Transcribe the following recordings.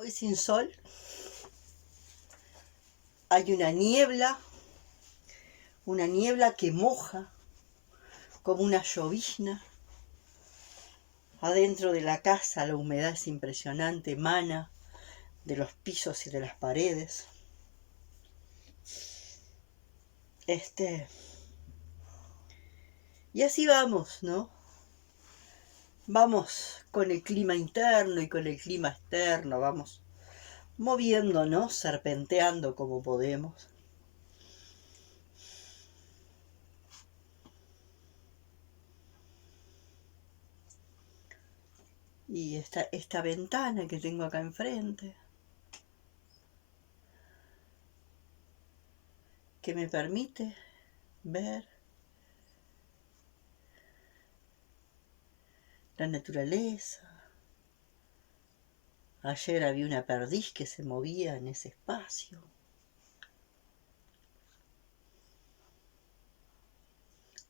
Hoy sin sol, hay una niebla que moja como una llovizna. Adentro de la casa la humedad es impresionante, emana de los pisos y de las paredes. Y así vamos, ¿no? Vamos con el clima interno y con el clima externo, vamos moviéndonos, serpenteando como podemos. Y esta ventana que tengo acá enfrente, que me permite ver la naturaleza. Ayer había una perdiz que se movía en ese espacio.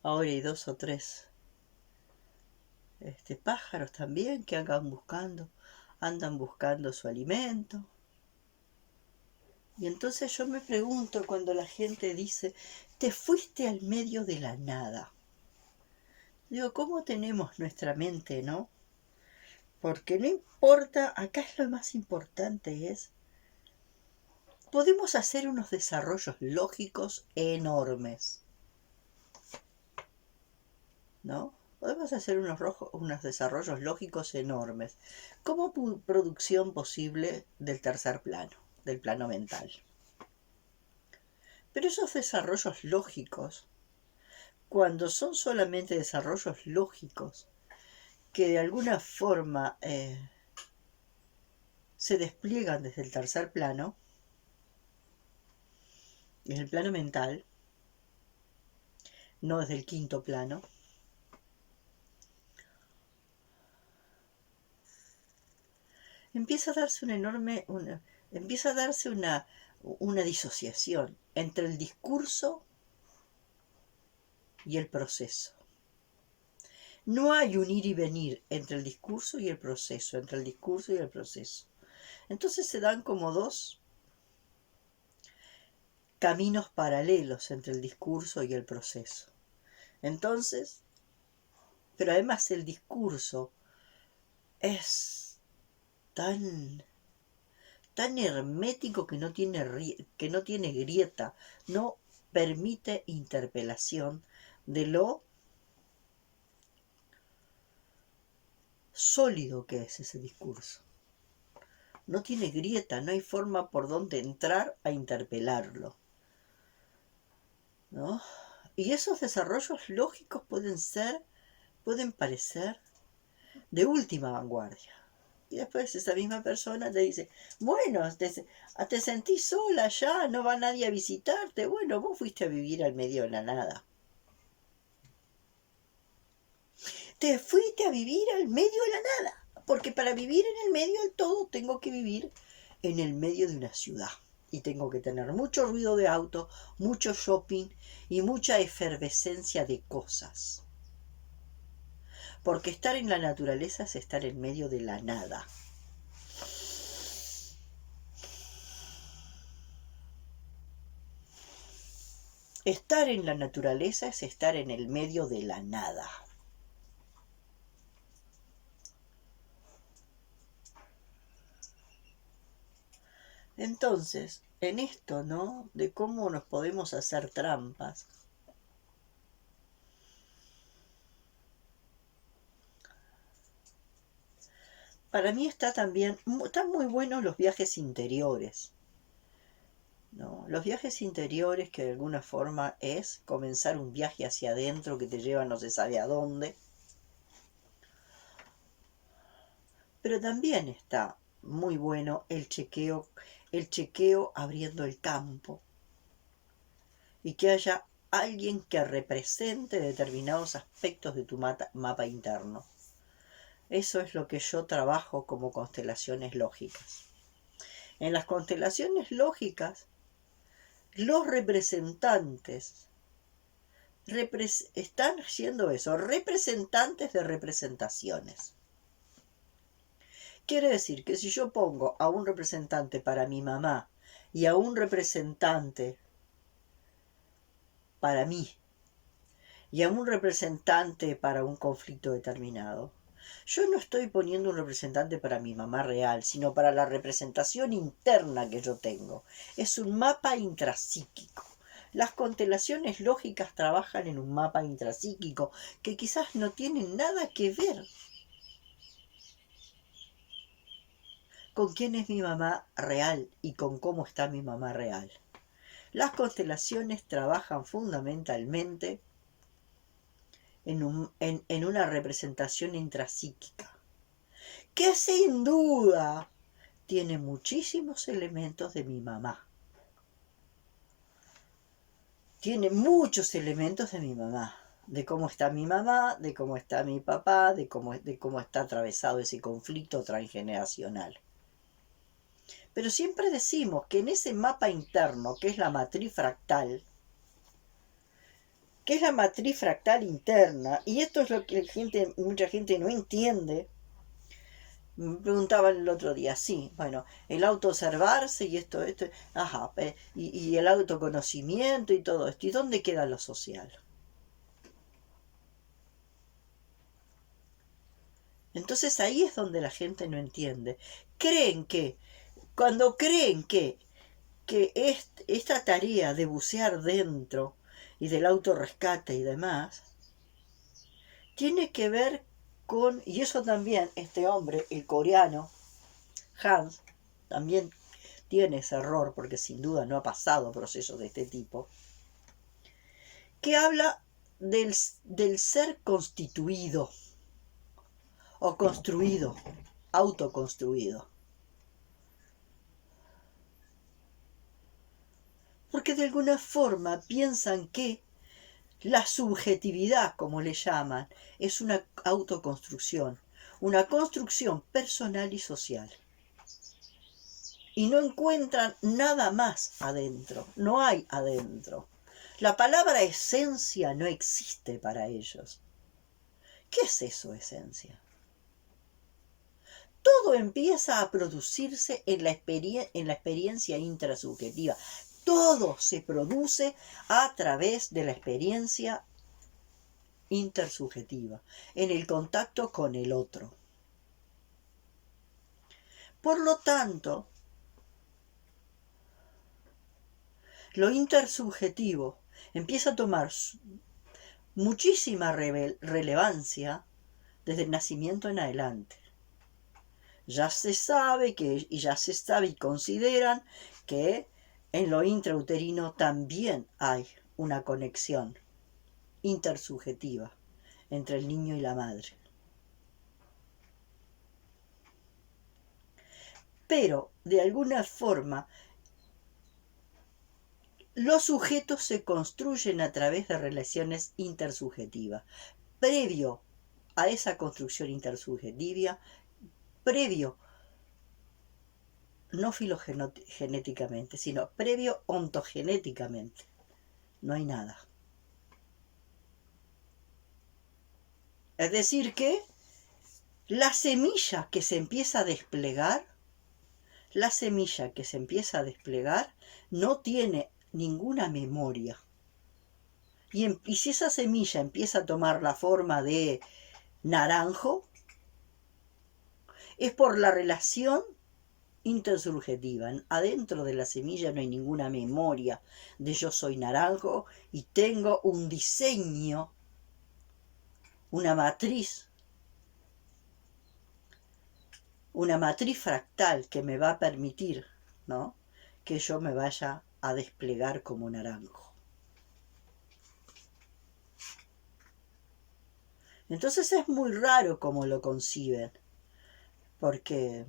Ahora hay 2 o 3 pájaros también que andan buscando su alimento. Y entonces yo me pregunto cuando la gente dice, te fuiste al medio de la nada. Digo, ¿cómo tenemos nuestra mente, no? Porque no importa, acá es lo más importante podemos hacer unos desarrollos lógicos enormes, ¿no? Podemos hacer unos desarrollos lógicos enormes, como producción posible del tercer plano, del plano mental. Pero esos desarrollos lógicos, cuando son solamente desarrollos lógicos, que de alguna forma se despliegan desde el tercer plano, desde el plano mental, no desde el quinto plano, empieza a darse una disociación entre el discurso y el proceso. No hay un ir y venir entre el discurso y el proceso, entre el discurso y el proceso. Entonces se dan como 2 caminos paralelos entre el discurso y el proceso. Entonces, pero además el discurso es tan hermético que no tiene grieta, no permite interpelación de lo sólido que es ese discurso. No tiene grieta, no hay forma por donde entrar a interpelarlo, ¿no? Y esos desarrollos lógicos pueden parecer de última vanguardia. Y después esa misma persona te dice, bueno, te sentís sola ya, no va nadie a visitarte. Bueno, vos fuiste a vivir al medio de la nada. Te fuiste a vivir al medio de la nada. Porque para vivir en el medio del todo tengo que vivir en el medio de una ciudad. Y tengo que tener mucho ruido de auto, mucho shopping y mucha efervescencia de cosas. Porque estar en la naturaleza es estar en medio de la nada. Estar en la naturaleza es estar en el medio de la nada. Entonces, en esto, ¿no? De cómo nos podemos hacer trampas. Para mí están muy buenos los viajes interiores, ¿no? Los viajes interiores que de alguna forma es comenzar un viaje hacia adentro que te lleva no se sabe a dónde. Pero también está muy bueno el chequeo abriendo el campo y que haya alguien que represente determinados aspectos de tu mapa interno. Eso es lo que yo trabajo como constelaciones lógicas. En las constelaciones lógicas, los representantes están haciendo eso, representantes de representaciones. Quiere decir que si yo pongo a un representante para mi mamá y a un representante para mí y a un representante para un conflicto determinado, yo no estoy poniendo un representante para mi mamá real, sino para la representación interna que yo tengo. Es un mapa intrapsíquico. Las constelaciones lógicas trabajan en un mapa intrapsíquico que quizás no tiene nada que ver con quién es mi mamá real y con cómo está mi mamá real. Las constelaciones trabajan fundamentalmente en una representación intrapsíquica, que sin duda tiene muchísimos elementos de mi mamá. Tiene muchos elementos de mi mamá, de cómo está mi mamá, de cómo está mi papá, de cómo está atravesado ese conflicto transgeneracional. Pero siempre decimos que en ese mapa interno, que es la matriz fractal, interna, y esto es lo que mucha gente no entiende. Me preguntaban el otro día, sí, bueno, el autoobservarse y esto, ajá, y el autoconocimiento y todo esto, ¿y dónde queda lo social? Entonces ahí es donde la gente no entiende. Cuando creen que esta tarea de bucear dentro y del autorrescate y demás, tiene que ver con, y eso también, este hombre, el coreano, Hans, también tiene ese error, porque sin duda no ha pasado procesos de este tipo, que habla del ser constituido o construido, autoconstruido. Porque de alguna forma piensan que la subjetividad, como le llaman, es una autoconstrucción, una construcción personal y social. Y no encuentran nada más adentro, no hay adentro. La palabra esencia no existe para ellos. ¿Qué es eso, esencia? Todo empieza a producirse en la experiencia intrasubjetiva. Todo se produce a través de la experiencia intersubjetiva, en el contacto con el otro. Por lo tanto, lo intersubjetivo empieza a tomar muchísima relevancia desde el nacimiento en adelante. Ya se sabe y consideran que en lo intrauterino también hay una conexión intersubjetiva entre el niño y la madre. Pero, de alguna forma, los sujetos se construyen a través de relaciones intersubjetivas. Previo a esa construcción intersubjetiva, no filogenéticamente, sino previo ontogenéticamente, no hay nada. Es decir que la semilla que se empieza a desplegar, no tiene ninguna memoria. Y si esa semilla empieza a tomar la forma de naranjo, es por la relación intersubjetiva. Adentro de la semilla no hay ninguna memoria de yo soy naranjo y tengo un diseño, una matriz fractal que me va a permitir, ¿no?, que yo me vaya a desplegar como naranjo. Entonces es muy raro cómo lo conciben, porque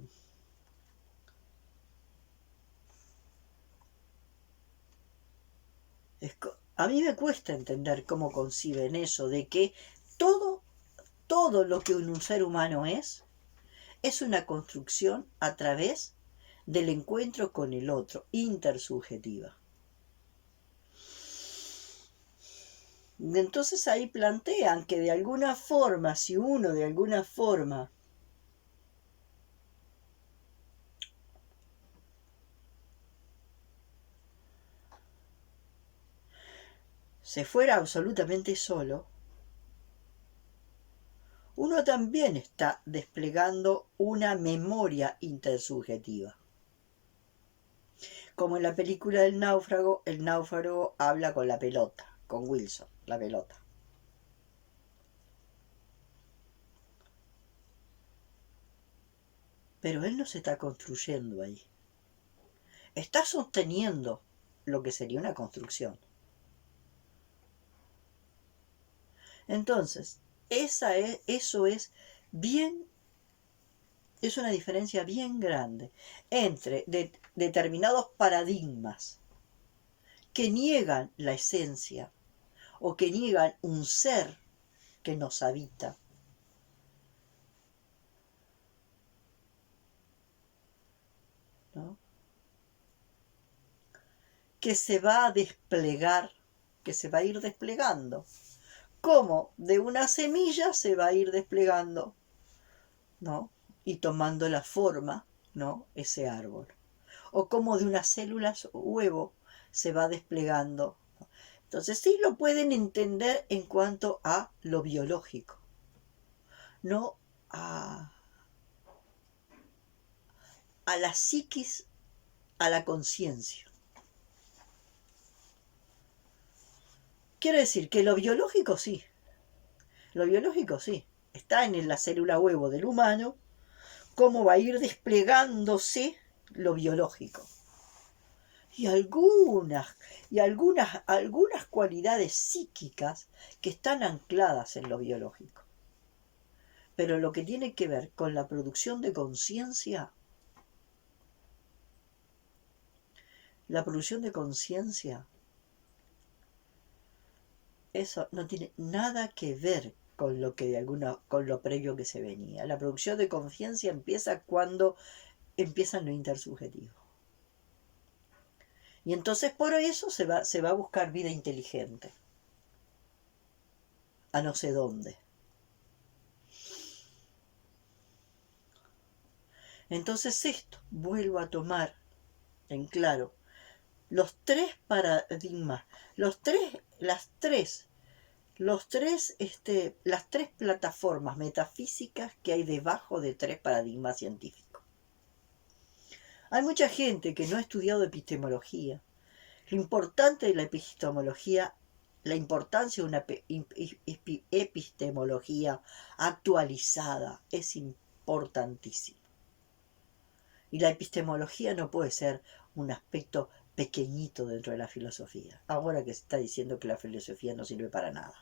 a mí me cuesta entender cómo conciben eso de que todo lo que un ser humano es una construcción a través del encuentro con el otro, intersubjetiva. Entonces ahí plantean que de alguna forma, si uno de alguna forma se fuera absolutamente solo, uno también está desplegando una memoria intersubjetiva. Como en la película del náufrago, el náufrago habla con la pelota, con Wilson, la pelota. Pero él no se está construyendo ahí. Está sosteniendo lo que sería una construcción. Entonces, eso es una diferencia bien grande entre determinados paradigmas que niegan la esencia o que niegan un ser que nos habita. ¿No? Que se va a desplegar, que se va a ir desplegando. Como de una semilla se va a ir desplegando, ¿no? Y tomando la forma, ¿no? Ese árbol. O como de unas células huevo se va desplegando. Entonces sí lo pueden entender en cuanto a lo biológico, no a la psiquis, a la conciencia. Quiero decir que lo biológico sí, está en la célula huevo del humano, cómo va a ir desplegándose lo biológico. Y algunas cualidades psíquicas que están ancladas en lo biológico. Pero lo que tiene que ver con la producción de conciencia, eso no tiene nada que ver con lo previo que se venía. La producción de conciencia empieza cuando empiezan lo intersubjetivo. Y entonces por eso se va a buscar vida inteligente. A no sé dónde. Entonces esto, vuelvo a tomar en claro los tres paradigmas, las tres plataformas metafísicas que hay debajo de tres paradigmas científicos. Hay mucha gente que no ha estudiado epistemología. Lo importante de la epistemología, la importancia de una epistemología actualizada es importantísima. Y la epistemología no puede ser un aspecto pequeñito dentro de la filosofía. Ahora que se está diciendo que la filosofía no sirve para nada.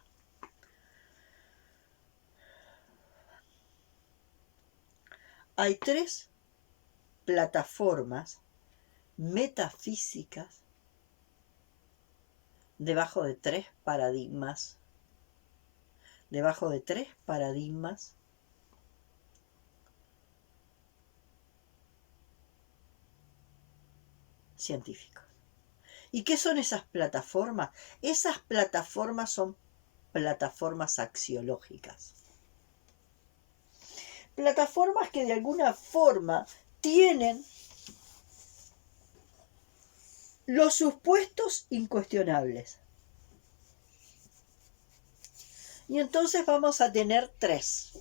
Hay tres plataformas metafísicas debajo de tres paradigmas científicos. ¿Y qué son esas plataformas? Esas plataformas son plataformas axiológicas. Plataformas que de alguna forma tienen los supuestos incuestionables. Y entonces vamos a tener tres.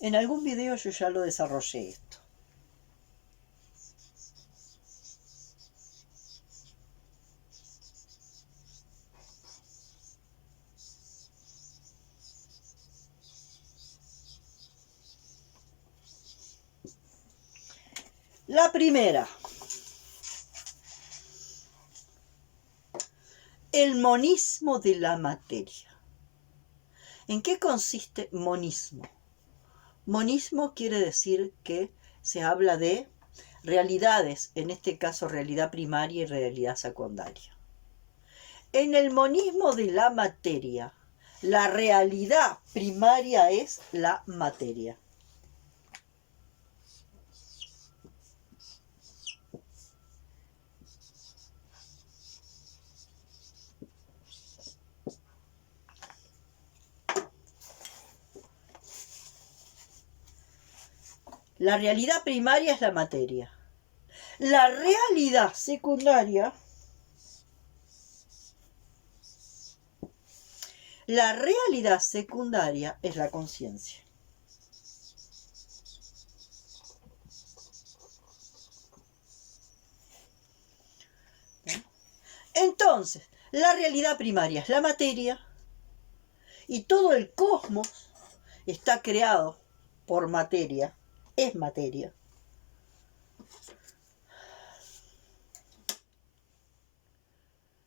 En algún video yo ya lo desarrollé esto. La primera, el monismo de la materia. ¿En qué consiste monismo? Monismo quiere decir que se habla de realidades, en este caso realidad primaria y realidad secundaria. En el monismo de la materia, la realidad primaria es la materia. La realidad primaria es la materia. La realidad secundaria La realidad secundaria es la conciencia. Entonces, la realidad primaria es la materia y todo el cosmos está creado por materia, es materia.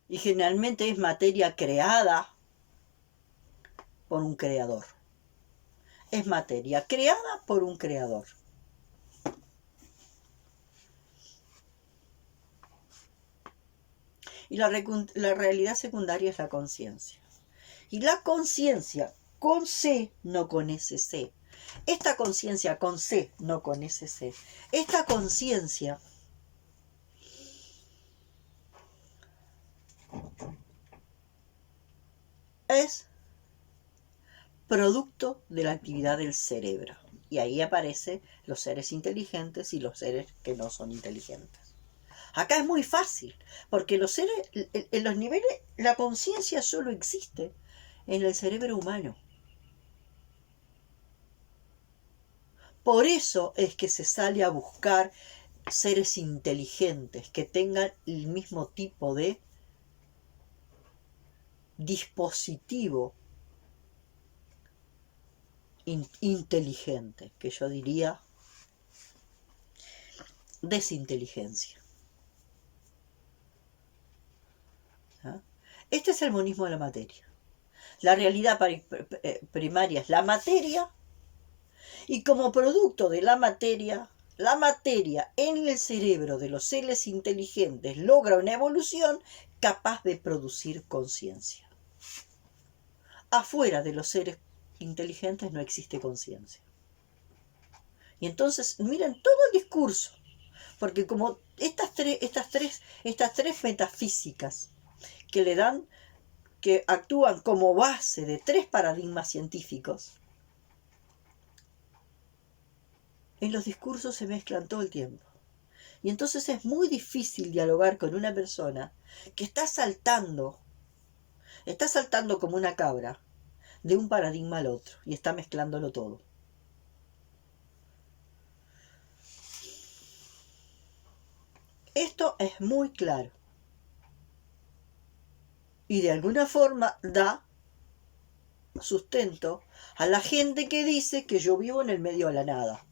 Y generalmente es materia creada por un creador. Es materia creada por un creador. Y la realidad secundaria es la conciencia. Y la conciencia con C, no con SC. Esta conciencia con C, no con SC. Esta conciencia es producto de la actividad del cerebro. Y ahí aparecen los seres inteligentes y los seres que no son inteligentes. Acá es muy fácil, porque los seres, en los niveles, la conciencia solo existe en el cerebro humano. Por eso es que se sale a buscar seres inteligentes que tengan el mismo tipo de dispositivo inteligente, que yo diría desinteligencia. ¿Ah? Este es el monismo de la materia. La realidad primaria es la materia, y como producto de la materia en el cerebro de los seres inteligentes logra una evolución capaz de producir conciencia. Afuera de los seres inteligentes no existe conciencia. Y entonces miren todo el discurso, porque como estas tres metafísicas que le dan, que actúan como base de tres paradigmas científicos, en los discursos se mezclan todo el tiempo. Y entonces es muy difícil dialogar con una persona que está saltando como una cabra de un paradigma al otro y está mezclándolo todo. Esto es muy claro. Y de alguna forma da sustento a la gente que dice que yo vivo en el medio de la nada.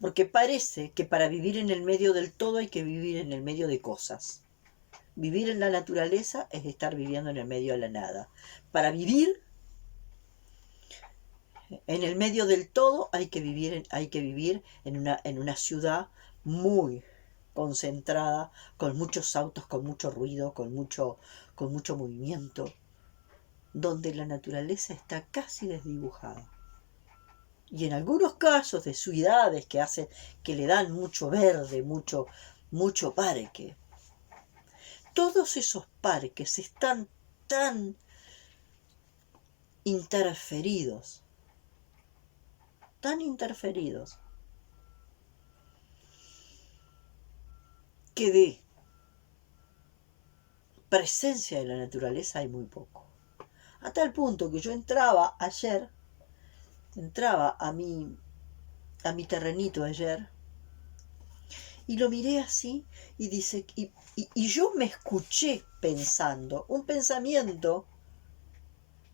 Porque parece que para vivir en el medio del todo hay que vivir en el medio de cosas. Vivir en la naturaleza es estar viviendo en el medio de la nada. Para vivir en el medio del todo hay que vivir en una ciudad muy concentrada, con muchos autos, con mucho ruido, con mucho movimiento, donde la naturaleza está casi desdibujada. Y en algunos casos de ciudades que le dan mucho verde, mucho parque, todos esos parques están tan interferidos, que de presencia de la naturaleza hay muy poco. A tal punto que yo entraba a mi terrenito ayer, y lo miré así, y dice, y yo me escuché pensando, un pensamiento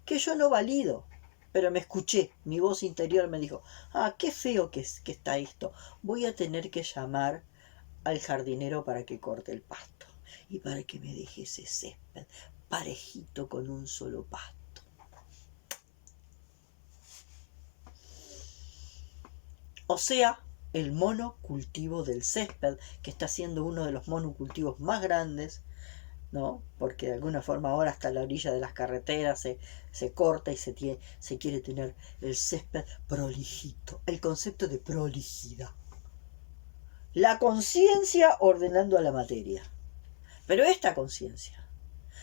que yo no valido, pero me escuché, mi voz interior me dijo, qué feo que está esto, voy a tener que llamar al jardinero para que corte el pasto, y para que me deje ese césped parejito con un solo pasto. O sea, el monocultivo del césped, que está siendo uno de los monocultivos más grandes, ¿no? Porque de alguna forma ahora hasta la orilla de las carreteras se corta y se quiere tener el césped prolijito. El concepto de prolijidad. La conciencia ordenando a la materia. Pero esta conciencia,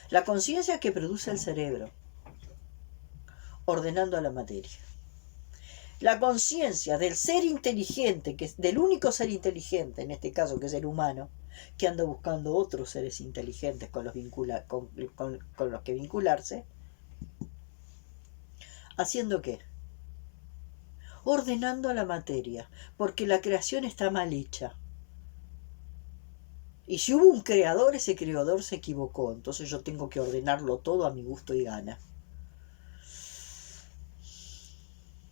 la conciencia que produce el cerebro, ordenando a la materia. La conciencia del ser inteligente, del único ser inteligente, en este caso que es el humano, que anda buscando otros seres inteligentes con los que vincularse. ¿Haciendo qué? Ordenando la materia, porque la creación está mal hecha. Y si hubo un creador, ese creador se equivocó, entonces yo tengo que ordenarlo todo a mi gusto y gana.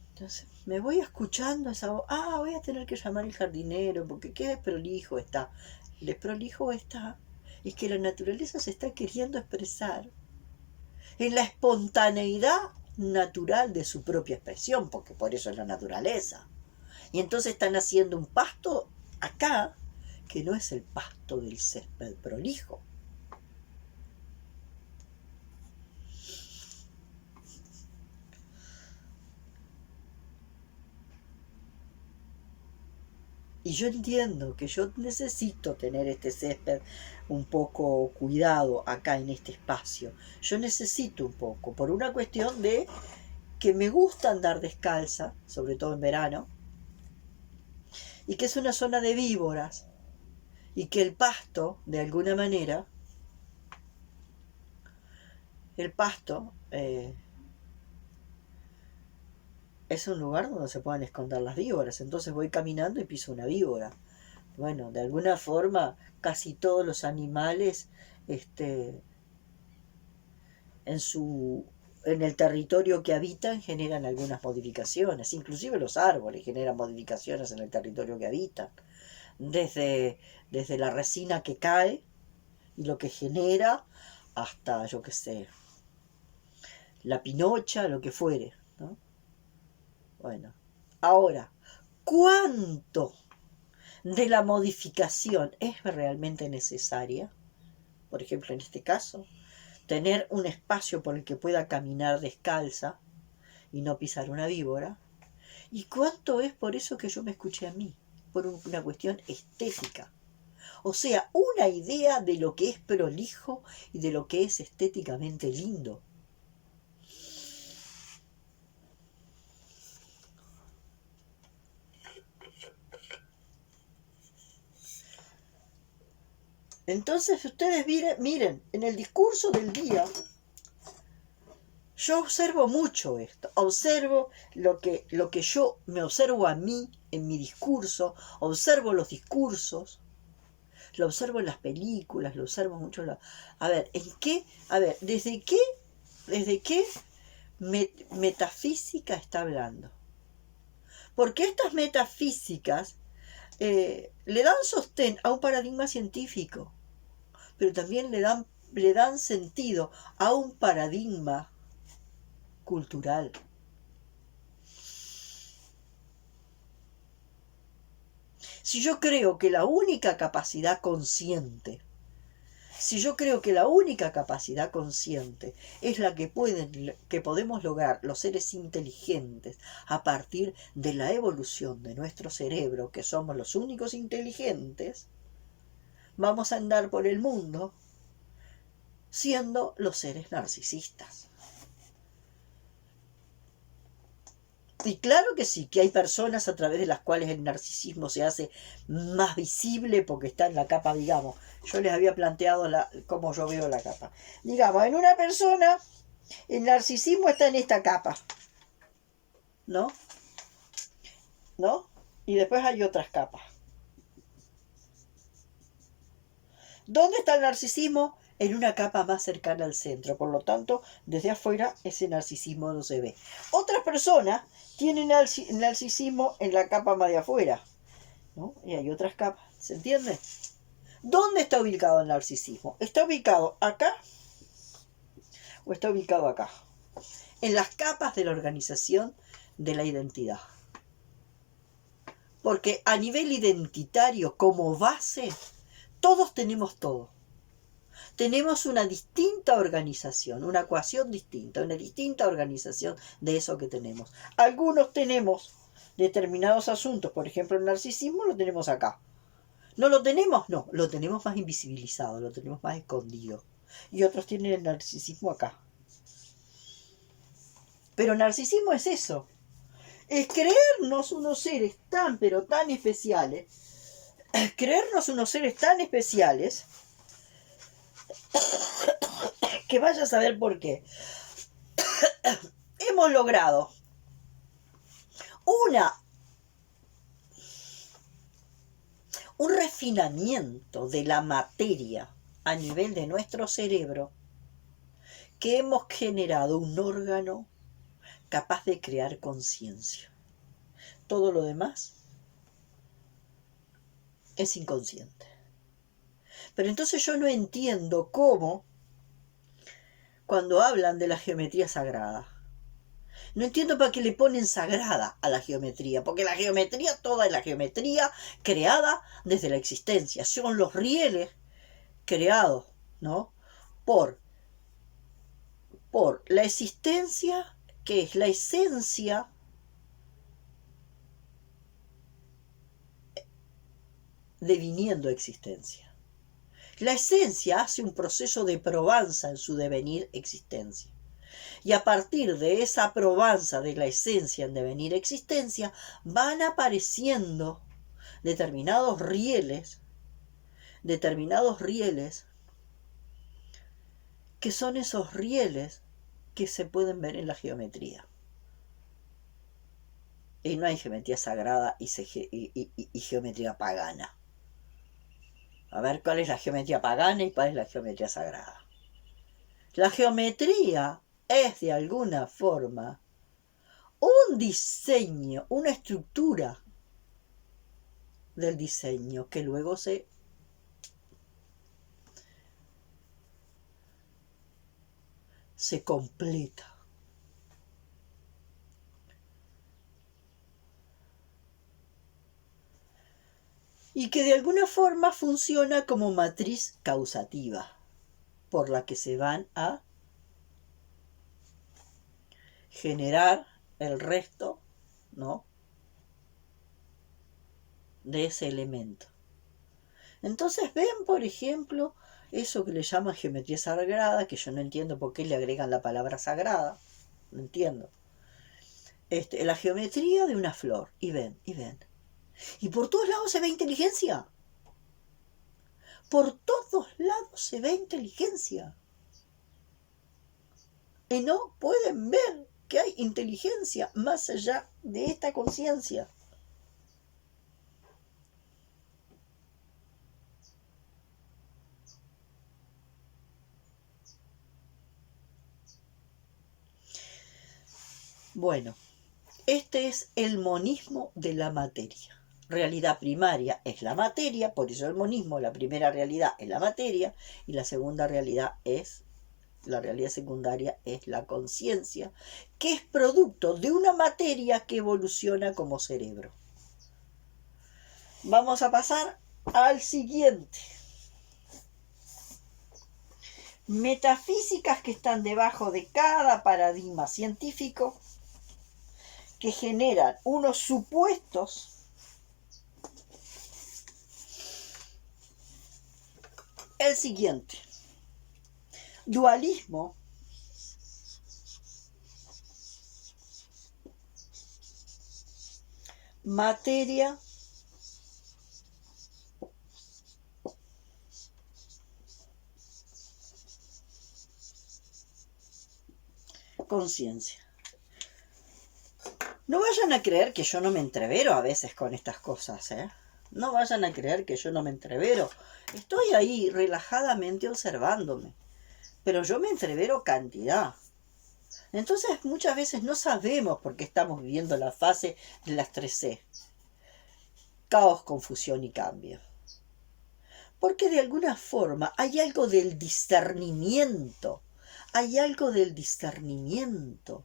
Entonces me voy escuchando esa voz. Voy a tener que llamar al jardinero porque qué desprolijo está. Desprolijo está es que la naturaleza se está queriendo expresar en la espontaneidad natural de su propia expresión, porque por eso es la naturaleza. Y entonces están haciendo un pasto acá que no es el pasto del césped prolijo. Y yo entiendo que yo necesito tener este césped un poco cuidado acá en este espacio. Yo necesito un poco, por una cuestión de que me gusta andar descalza, sobre todo en verano, y que es una zona de víboras, y que el pasto, de alguna manera, el pasto es un lugar donde se pueden esconder las víboras. Entonces voy caminando y piso una víbora. Bueno, de alguna forma, casi todos los animales, en el territorio que habitan, generan algunas modificaciones. Inclusive los árboles generan modificaciones en el territorio que habitan. Desde la resina que cae y lo que genera hasta, yo qué sé, la pinocha, lo que fuere, ¿no? Bueno, ahora, ¿cuánto de la modificación es realmente necesaria? Por ejemplo, en este caso, tener un espacio por el que pueda caminar descalza y no pisar una víbora. ¿Y cuánto es por eso que yo me escuché a mí? Por una cuestión estética. O sea, una idea de lo que es prolijo y de lo que es estéticamente lindo. Entonces ustedes miren, en el discurso del día, yo observo mucho esto, observo lo que yo me observo a mí en mi discurso, observo los discursos, lo observo en las películas, lo observo mucho. A ver, ¿desde qué metafísica está hablando? Porque estas metafísicas le dan sostén a un paradigma científico, pero también le dan sentido a un paradigma cultural. Si yo creo que la única capacidad consciente, es la que podemos lograr los seres inteligentes a partir de la evolución de nuestro cerebro, que somos los únicos inteligentes, vamos a andar por el mundo siendo los seres narcisistas. Y claro que sí, que hay personas a través de las cuales el narcisismo se hace más visible porque está en la capa, digamos. Yo les había planteado cómo yo veo la capa. Digamos, en una persona el narcisismo está en esta capa, ¿no? ¿No? Y después hay otras capas. ¿Dónde está el narcisismo? En una capa más cercana al centro. Por lo tanto, desde afuera ese narcisismo no se ve. Otras personas tienen narcisismo en la capa más de afuera, ¿no? Y hay otras capas. ¿Se entiende? ¿Dónde está ubicado el narcisismo? ¿Está ubicado acá o está ubicado acá? En las capas de la organización de la identidad. Porque a nivel identitario, como base, todos tenemos todo. Tenemos una distinta organización, una ecuación distinta, una distinta organización de eso que tenemos. Algunos tenemos determinados asuntos, por ejemplo el narcisismo lo tenemos acá. ¿No lo tenemos? No, lo tenemos más invisibilizado, lo tenemos más escondido. Y otros tienen el narcisismo acá. Pero narcisismo es eso. Es creernos unos seres tan pero tan especiales creernos unos seres tan especiales que vaya a saber por qué. Hemos logrado un refinamiento de la materia a nivel de nuestro cerebro, que hemos generado un órgano capaz de crear conciencia. Todo lo demás es inconsciente. Pero entonces yo no entiendo cómo, cuando hablan de la geometría sagrada, no entiendo para qué le ponen sagrada a la geometría, porque la geometría, toda es la geometría creada desde la existencia. Son los rieles creados, ¿no? por la existencia, que es la esencia deviniendo existencia. La esencia hace un proceso de probanza en su devenir existencia. Y a partir de esa probanza de la esencia en devenir existencia, van apareciendo determinados rieles, que son esos rieles que se pueden ver en la geometría. Y no hay geometría sagrada y geometría pagana. A ver cuál es la geometría pagana y cuál es la geometría sagrada. La geometría es de alguna forma un diseño, una estructura del diseño que luego se completa. Y que de alguna forma funciona como matriz causativa, por la que se van a generar el resto, ¿no?, de ese elemento. Entonces ven, por ejemplo, eso que le llaman geometría sagrada, que yo no entiendo por qué le agregan la palabra sagrada, no entiendo. La geometría de una flor, y ven. Y por todos lados se ve inteligencia. Por todos lados se ve inteligencia. Y no pueden ver que hay inteligencia más allá de esta conciencia. Bueno, este es el monismo de la materia. Realidad primaria es la materia, por eso el monismo, la primera realidad es la materia y la segunda realidad es, la realidad secundaria es la conciencia, que es producto de una materia que evoluciona como cerebro. Vamos a pasar al siguiente. Metafísicas que están debajo de cada paradigma científico, que generan unos supuestos el siguiente: dualismo, materia, conciencia. No vayan a creer que yo no me entrevero a veces con estas cosas, ¿eh? No vayan a creer que yo no me entrevero. Estoy ahí relajadamente observándome, pero yo me entrevero cantidad. Entonces muchas veces no sabemos por qué estamos viviendo la fase de las 3C. Caos, confusión y cambio. Porque de alguna forma hay algo del discernimiento. Hay algo del discernimiento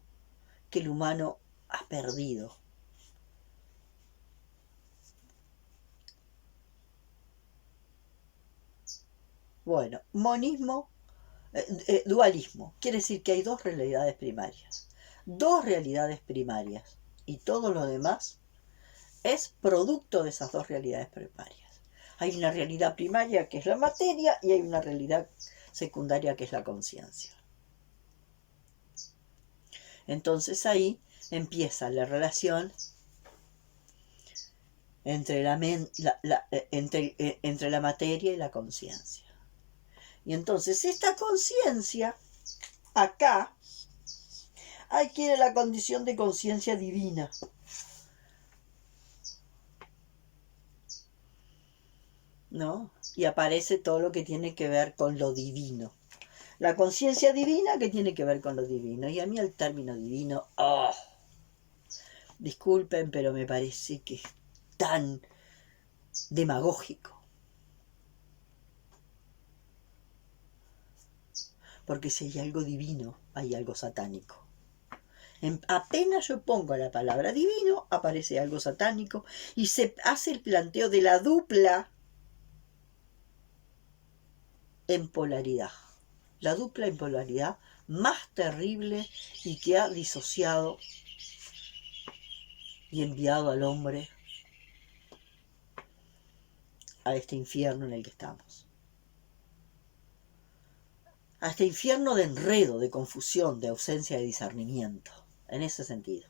que el humano ha perdido. Bueno, monismo, dualismo. Quiere decir que hay dos realidades primarias. Dos realidades primarias. Y todo lo demás es producto de esas dos realidades primarias. Hay una realidad primaria que es la materia y hay una realidad secundaria que es la conciencia. Entonces ahí empieza la relación entre entre la materia y la conciencia. Y entonces esta conciencia, acá, adquiere la condición de conciencia divina. ¿No? Y aparece todo lo que tiene que ver con lo divino. La conciencia divina que tiene que ver con lo divino. Y a mí el término divino, oh, disculpen, pero me parece que es tan demagógico. Porque si hay algo divino, hay algo satánico. Apenas yo pongo la palabra divino, aparece algo satánico y se hace el planteo de la dupla en polaridad. La dupla en polaridad más terrible y que ha disociado y enviado al hombre a este infierno en el que estamos. A este infierno de enredo, de confusión, de ausencia de discernimiento, en ese sentido.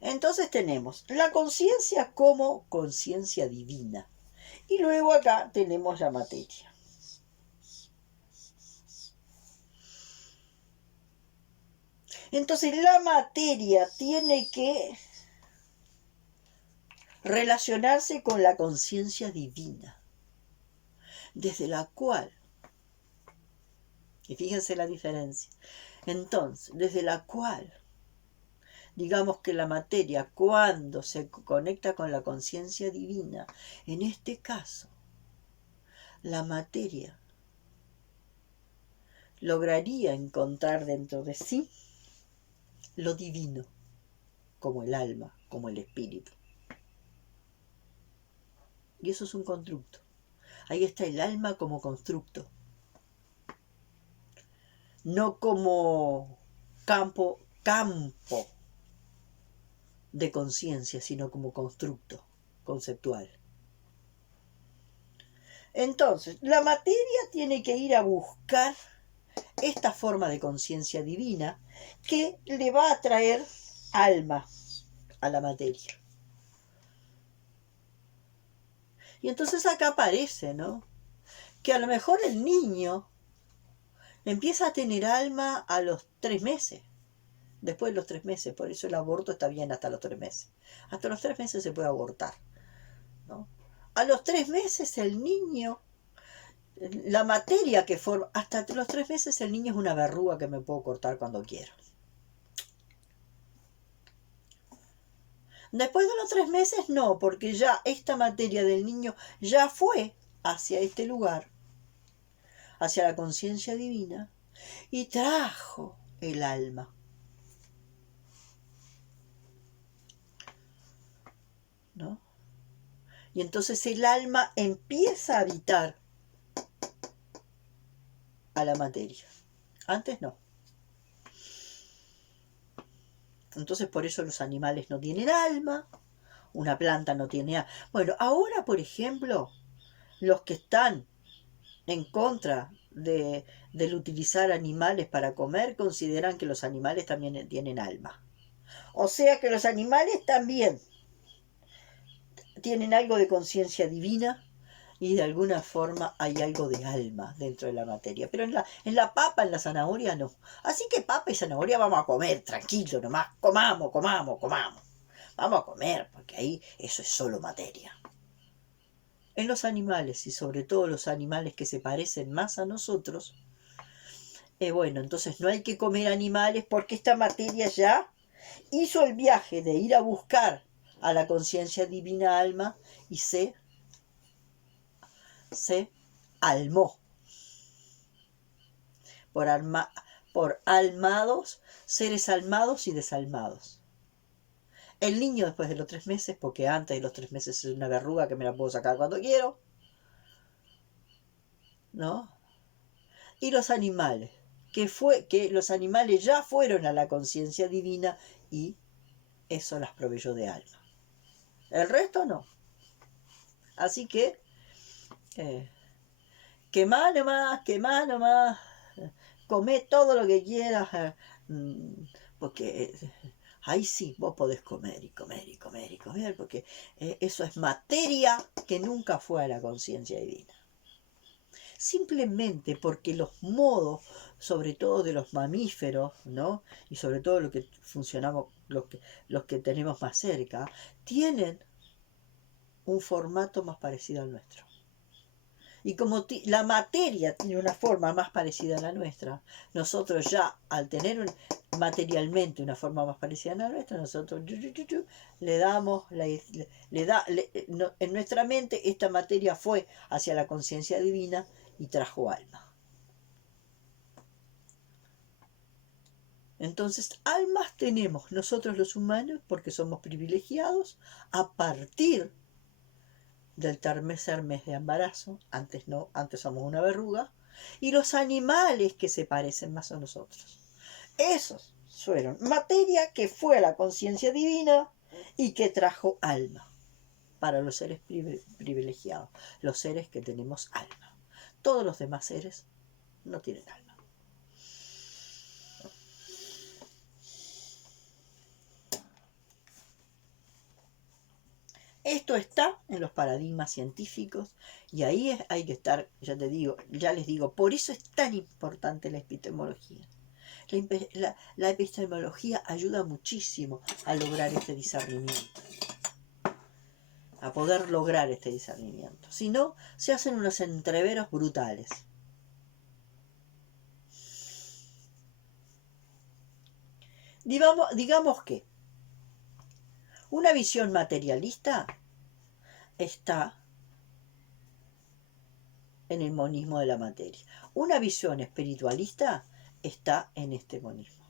Entonces tenemos la conciencia como conciencia divina. Y luego acá tenemos la materia. Entonces la materia tiene que relacionarse con la conciencia divina, desde la cual, y fíjense la diferencia, entonces, desde la cual, digamos que la materia, cuando se conecta con la conciencia divina, en este caso, la materia lograría encontrar dentro de sí lo divino, como el alma, como el espíritu. Y eso es un constructo. Ahí está el alma como constructo, no como campo de conciencia, sino como constructo conceptual. Entonces, la materia tiene que ir a buscar esta forma de conciencia divina que le va a traer alma a la materia. Y entonces acá aparece, ¿no? Que a lo mejor el niño empieza a tener alma a los 3 meses. Después de los 3 meses, por eso el aborto está bien hasta los 3 meses. Hasta los 3 meses se puede abortar, ¿no? A los 3 meses el niño, la materia que forma, hasta los 3 meses el niño es una verruga que me puedo cortar cuando quiero. Después de los 3 meses no, porque ya esta materia del niño ya fue hacia este lugar, hacia la conciencia divina, y trajo el alma. ¿No? Y entonces el alma empieza a habitar a la materia. Antes no. Entonces por eso los animales no tienen alma, una planta no tiene alma. Bueno, ahora por ejemplo, los que están en contra del utilizar animales para comer consideran que los animales también tienen alma. O sea que los animales también tienen algo de conciencia divina y de alguna forma hay algo de alma dentro de la materia. Pero en la papa, en la zanahoria no. Así que papa y zanahoria vamos a comer, tranquilo nomás. Comamos. Vamos a comer, porque ahí eso es solo materia. En los animales, y sobre todo los animales que se parecen más a nosotros, bueno, entonces no hay que comer animales porque esta materia ya hizo el viaje de ir a buscar a la conciencia divina alma y se almó por almados, seres almados y desalmados. El niño después de los 3 meses, porque antes de los 3 meses es una verruga que me la puedo sacar cuando quiero, ¿no? Y los animales, que los animales ya fueron a la conciencia divina y eso las proveyó de alma. El resto no. Así que, quemá nomás, comé todo lo que quieras, porque ahí sí, vos podés comer y comer y comer y comer, porque eso es materia que nunca fue a la conciencia divina. Simplemente porque los modos, sobre todo de los mamíferos, ¿no? Y sobre todo lo que funcionamos, los que tenemos más cerca, tienen un formato más parecido al nuestro. Y como la materia tiene una forma más parecida a la nuestra, nosotros ya al tener materialmente una forma más parecida a la nuestra, nosotros le damos, en nuestra mente esta materia fue hacia la conciencia divina y trajo alma. Entonces, almas tenemos nosotros los humanos porque somos privilegiados a partir del tercer mes de embarazo, antes no, antes somos una verruga, y los animales que se parecen más a nosotros. Esos fueron materia que fue a la conciencia divina y que trajo alma para los seres privilegiados, los seres que tenemos alma. Todos los demás seres no tienen alma. Esto está en los paradigmas científicos y ahí hay que estar, ya les digo, por eso es tan importante la epistemología. La epistemología ayuda muchísimo a lograr este discernimiento, a poder lograr este discernimiento. Si no, se hacen unos entreveros brutales. Digamos que una visión materialista está en el monismo de la materia. Una visión espiritualista está en este monismo,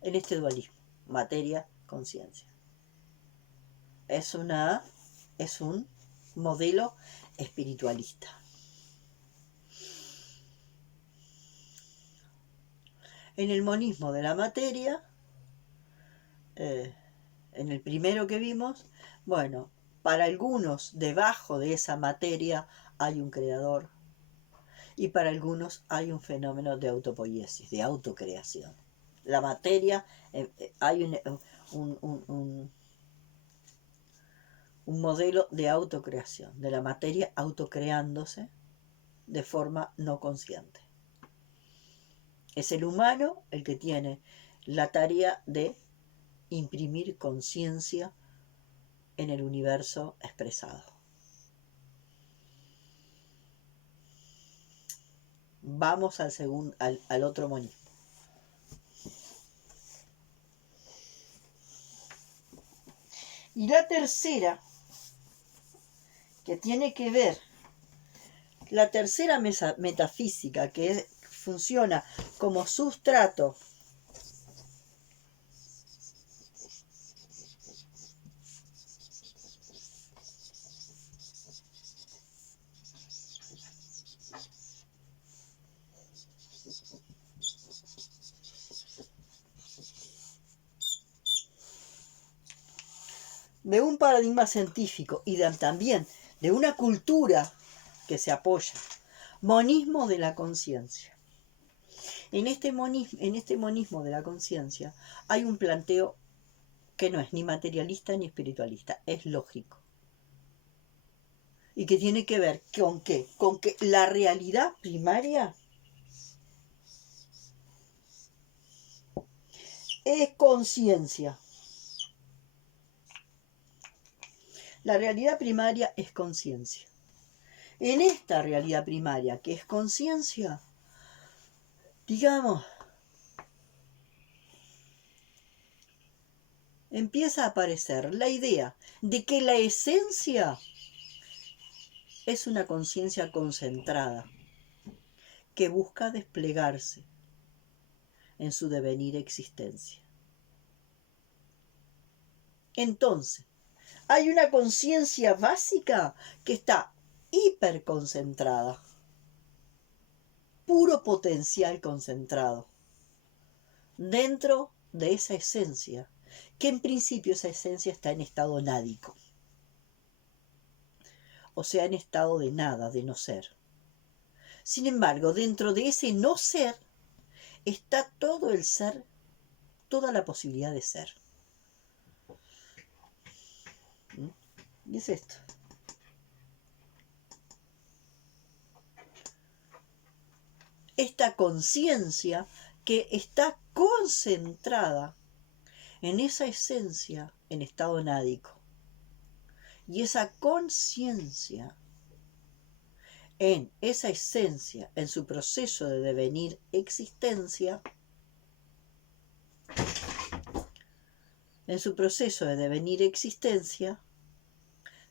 en este dualismo, materia-conciencia. Es un modelo espiritualista. En el monismo de la materia, en el primero que vimos, bueno, para algunos debajo de esa materia hay un creador y para algunos hay un fenómeno de autopoiesis, de autocreación. La materia, hay un modelo de autocreación, de la materia autocreándose de forma no consciente. Es el humano el que tiene la tarea de imprimir conciencia en el universo expresado. Vamos al otro monismo. Y la tercera, que tiene que ver, la tercera metafísica que funciona como sustrato de un paradigma científico y también de una cultura que se apoya, monismo de la conciencia. En este monismo de la conciencia hay un planteo que no es ni materialista ni espiritualista, es lógico. Y que tiene que ver con qué, con que la realidad primaria es conciencia. La realidad primaria es conciencia. En esta realidad primaria que es conciencia, digamos, empieza a aparecer la idea de que la esencia es una conciencia concentrada que busca desplegarse en su devenir existencia. Entonces, hay una conciencia básica que está hiperconcentrada, puro potencial concentrado, dentro de esa esencia, que en principio esa esencia está en estado nádico, o sea, en estado de nada, de no ser. Sin embargo, dentro de ese no ser está todo el ser, toda la posibilidad de ser. Y es esto. Esta conciencia que está concentrada en esa esencia en estado nádico. Y esa conciencia en esa esencia, en su proceso de devenir existencia,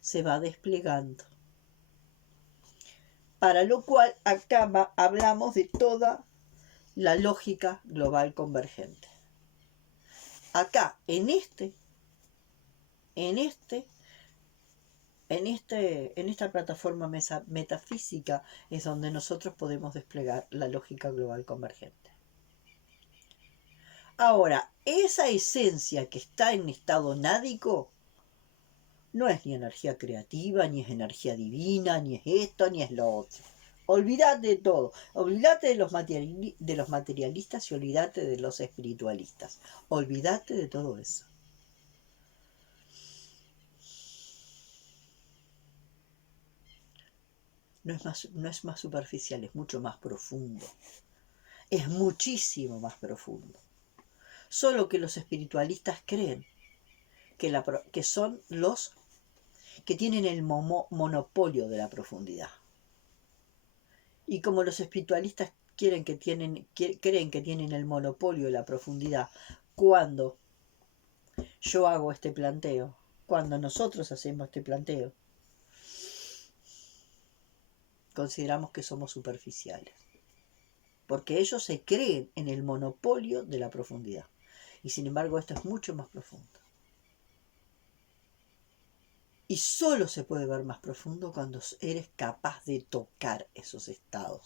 se va desplegando. Para lo cual acá hablamos de toda la lógica global convergente. Acá, en esta plataforma metafísica es donde nosotros podemos desplegar la lógica global convergente. Ahora, esa esencia que está en estado nádico no es ni energía creativa, ni es energía divina, ni es esto, ni es lo otro. Olvídate de todo. Olvídate de los materialistas y olvídate de los espiritualistas. Olvídate de todo eso. No es más superficial, es mucho más profundo. Es muchísimo más profundo. Solo que los espiritualistas creen que son los que tienen el monopolio de la profundidad. Y como los espiritualistas creen que tienen el monopolio de la profundidad, cuando yo hago este planteo, cuando nosotros hacemos este planteo, consideramos que somos superficiales. Porque ellos se creen en el monopolio de la profundidad. Y sin embargo esto es mucho más profundo. Y solo se puede ver más profundo cuando eres capaz de tocar esos estados,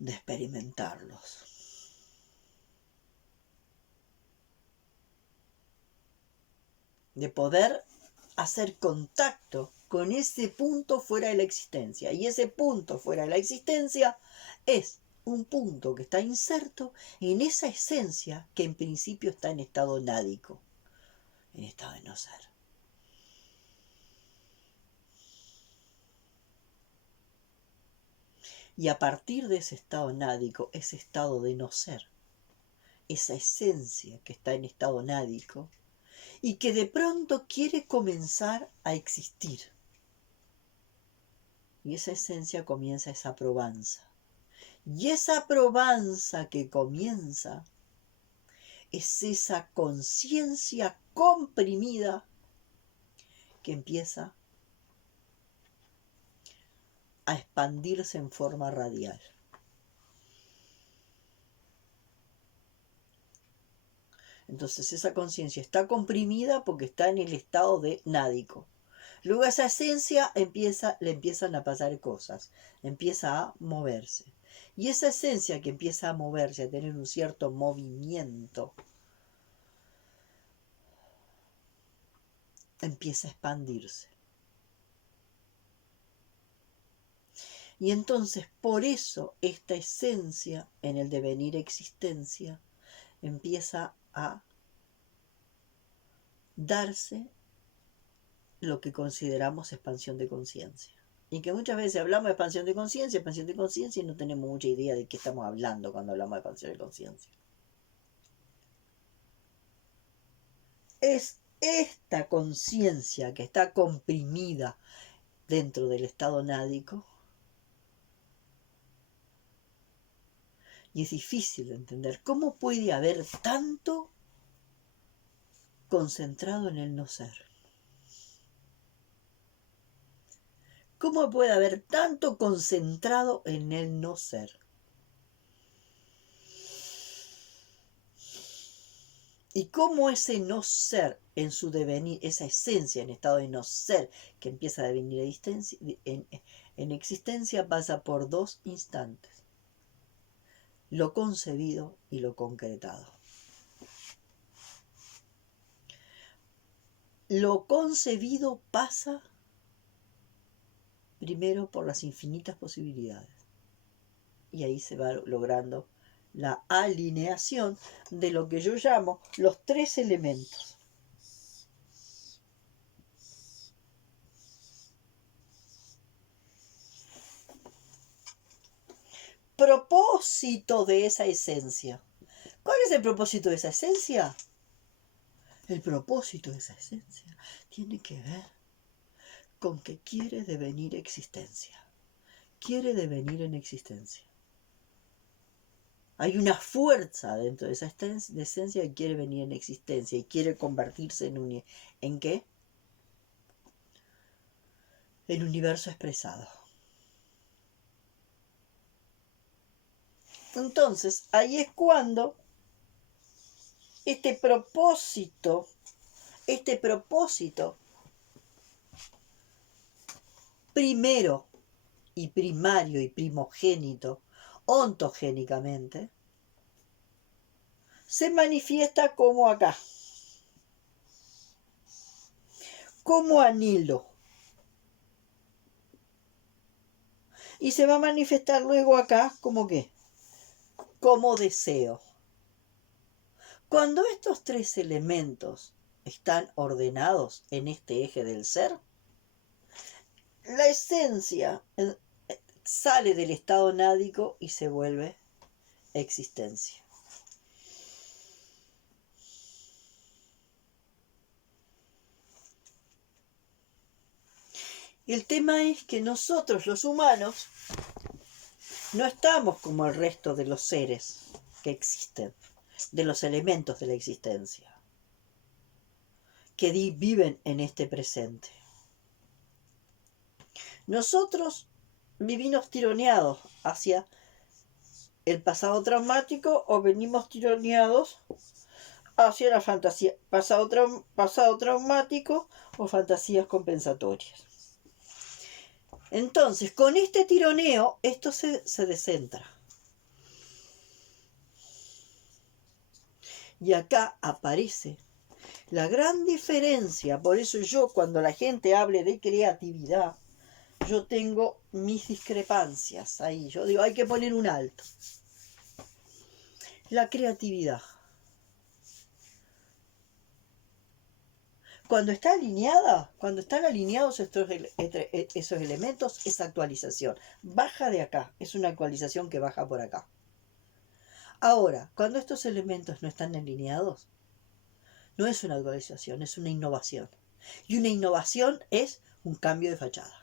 de experimentarlos. De poder hacer contacto con ese punto fuera de la existencia. Y ese punto fuera de la existencia es un punto que está inserto en esa esencia que en principio está en estado nádico, en estado de no ser. Y a partir de ese estado nádico, ese estado de no ser, esa esencia que está en estado nádico y que de pronto quiere comenzar a existir. Y esa esencia comienza esa probanza. Y esa probanza que comienza es esa conciencia comprimida que empieza a expandirse en forma radial. Entonces esa conciencia está comprimida porque está en el estado de nádico. Luego a esa esencia le empiezan a pasar cosas, empieza a moverse. Y esa esencia que empieza a moverse, a tener un cierto movimiento, empieza a expandirse. Y entonces por eso esta esencia en el devenir existencia empieza a darse lo que consideramos expansión de conciencia. Y que muchas veces hablamos de expansión de conciencia y no tenemos mucha idea de qué estamos hablando cuando hablamos de expansión de conciencia. Es esta conciencia que está comprimida dentro del estado nádico. Y es difícil de entender cómo puede haber tanto concentrado en el no ser. ¿Cómo puede haber tanto concentrado en el no ser? Y cómo ese no ser en su devenir, esa esencia en estado de no ser que empieza a devenir en existencia pasa por dos instantes. Lo concebido y lo concretado. Lo concebido pasa primero por las infinitas posibilidades. Y ahí se va logrando la alineación de lo que yo llamo los tres elementos. propósito de esa esencia. ¿Cuál es el propósito de esa esencia? El propósito de esa esencia tiene que ver con que quiere devenir existencia. Quiere devenir en existencia. Hay una fuerza dentro de esa esencia que quiere venir en existencia y quiere convertirse ¿en qué? El universo expresado. Entonces, ahí es cuando este propósito primero y primario y primogénito, ontogénicamente, se manifiesta como acá, como anhelo. Y se va a manifestar luego acá como qué, como deseo. Cuando estos tres elementos están ordenados en este eje del ser, la esencia sale del estado nádico y se vuelve existencia. Y el tema es que nosotros, los humanos, no estamos como el resto de los seres que existen, de los elementos de la existencia, que viven en este presente. Nosotros vivimos tironeados hacia el pasado traumático o venimos tironeados hacia la fantasía, pasado traumático o fantasías compensatorias. Entonces, con este tironeo, esto se descentra. Y acá aparece la gran diferencia. Por eso yo, cuando la gente hable de creatividad, yo tengo mis discrepancias ahí. Yo digo, hay que poner un alto. La creatividad, cuando está alineada, cuando están alineados esos elementos, es actualización. Baja de acá, es una actualización que baja por acá. Ahora, cuando estos elementos no están alineados, no es una actualización, es una innovación. Y una innovación es un cambio de fachada.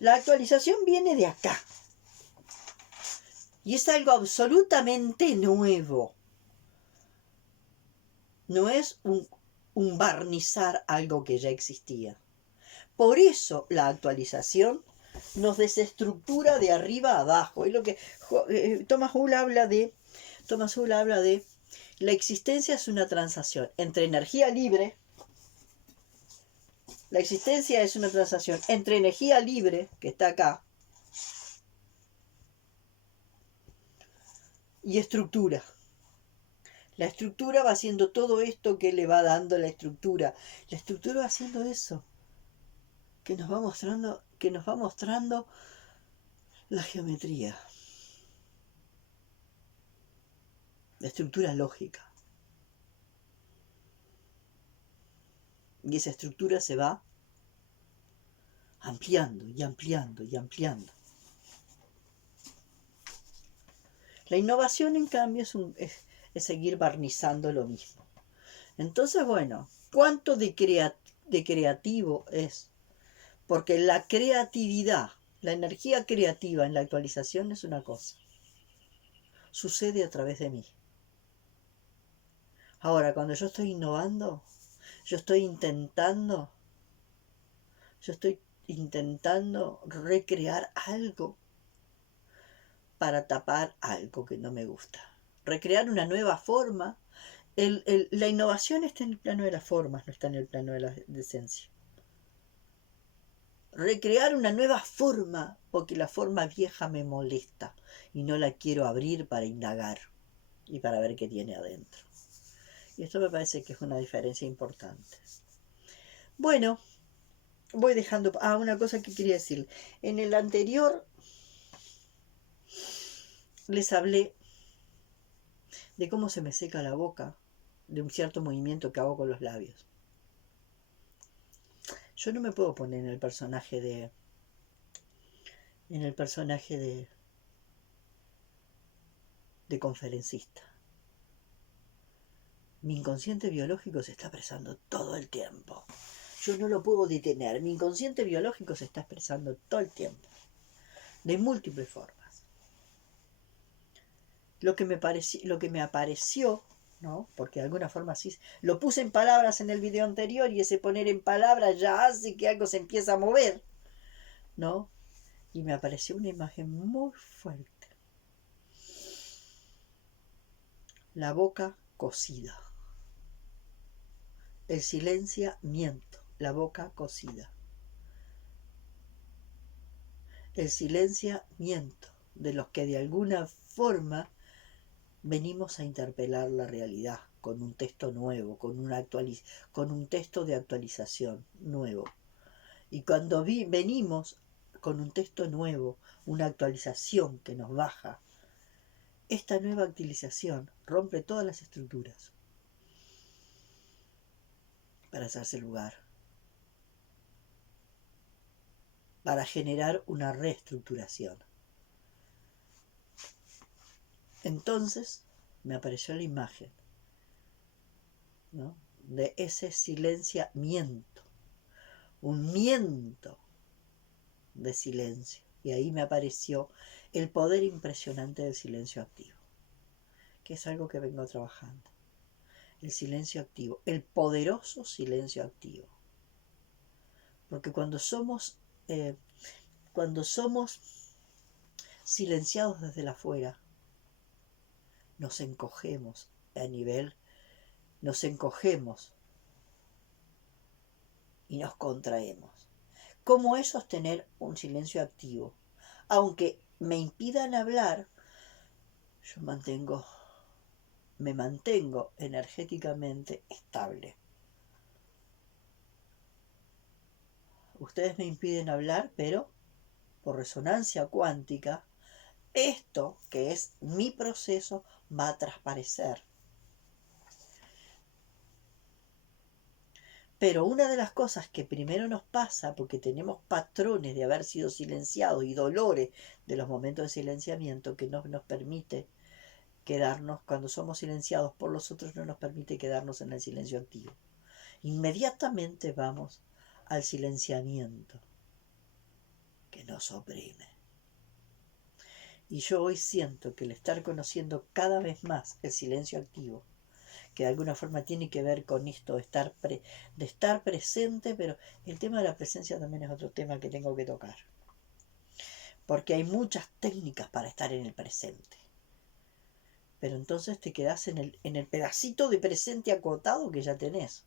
La actualización viene de acá. Y es algo absolutamente nuevo. No es un barnizar algo que ya existía. Por eso la actualización nos desestructura de arriba a abajo. Es lo que Thomas Hull habla de la existencia es una transacción entre energía libre. La existencia es una transacción entre energía libre, que está acá, y estructura. La estructura va haciendo todo esto que le va dando la estructura. La estructura va haciendo eso, que nos va mostrando la geometría. La estructura lógica. Y esa estructura se va ampliando y ampliando y ampliando. La innovación, en cambio, es seguir barnizando lo mismo. Entonces, bueno, ¿cuánto de creativo es? Porque la creatividad, la energía creativa en la actualización es una cosa. Sucede a través de mí. Ahora, cuando yo estoy innovando, yo estoy intentando recrear algo para tapar algo que no me gusta. Recrear una nueva forma. La innovación está en el plano de las formas, no está en el plano de la esencia. Recrear una nueva forma, porque la forma vieja me molesta y no la quiero abrir para indagar y para ver qué tiene adentro. Y esto me parece que es una diferencia importante. Bueno, voy dejando... una cosa que quería decir. En el anterior les hablé de cómo se me seca la boca, de un cierto movimiento que hago con los labios. Yo no me puedo poner en el personaje en el personaje de conferencista. Mi inconsciente biológico se está expresando todo el tiempo. Yo no lo puedo detener. Mi inconsciente biológico se está expresando todo el tiempo. De múltiples formas. Lo que me apareció, ¿no? Porque de alguna forma sí, lo puse en palabras en el video anterior y ese poner en palabras ya hace que algo se empiece a mover, ¿no? Y me apareció una imagen muy fuerte. La boca cocida. El silenciamiento. La boca cocida. El silenciamiento de los que de alguna forma venimos a interpelar la realidad con un texto nuevo, con un texto de actualización nuevo. Y cuando venimos con un texto nuevo, una actualización que nos baja, esta nueva actualización rompe todas las estructuras para hacerse lugar, para generar una reestructuración. Entonces me apareció la imagen, ¿no?, de ese silenciamiento, un miento de silencio. Y ahí me apareció el poder impresionante del silencio activo, que es algo que vengo trabajando. El silencio activo, el poderoso silencio activo. Porque cuando somos silenciados desde la afuera, nos encogemos nos encogemos y nos contraemos. ¿Cómo es sostener un silencio activo? Aunque me impidan hablar, yo me mantengo energéticamente estable. Ustedes me impiden hablar, pero por resonancia cuántica, esto que es mi proceso va a transparecer. Pero una de las cosas que primero nos pasa, porque tenemos patrones de haber sido silenciados y dolores de los momentos de silenciamiento que no nos permite quedarnos, cuando somos silenciados por los otros, no nos permite quedarnos en el silencio activo. Inmediatamente vamos al silenciamiento que nos oprime. Y yo hoy siento que el estar conociendo cada vez más el silencio activo, que de alguna forma tiene que ver con esto de estar presente, pero el tema de la presencia también es otro tema que tengo que tocar. Porque hay muchas técnicas para estar en el presente. Pero entonces te quedás en el pedacito de presente acotado que ya tenés.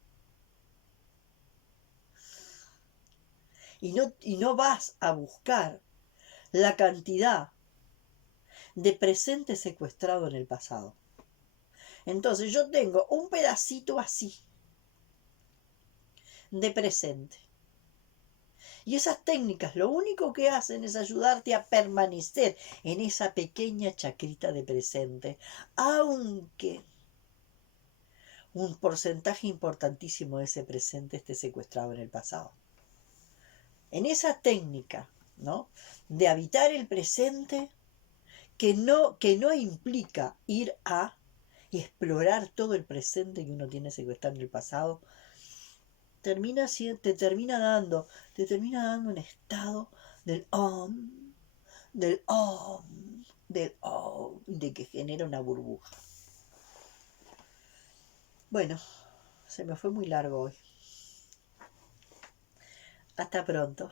Y no vas a buscar la cantidad de presente secuestrado en el pasado. Entonces yo tengo un pedacito así de presente. Y esas técnicas lo único que hacen es ayudarte a permanecer en esa pequeña chacrita de presente, aunque un porcentaje importantísimo de ese presente esté secuestrado en el pasado. En esa técnica, ¿no?, de habitar el presente, que no implica ir a y explorar todo el presente que uno tiene secuestrado en el pasado, te termina dando un estado del de que genera una burbuja. Bueno, se me fue muy largo hoy. Hasta pronto.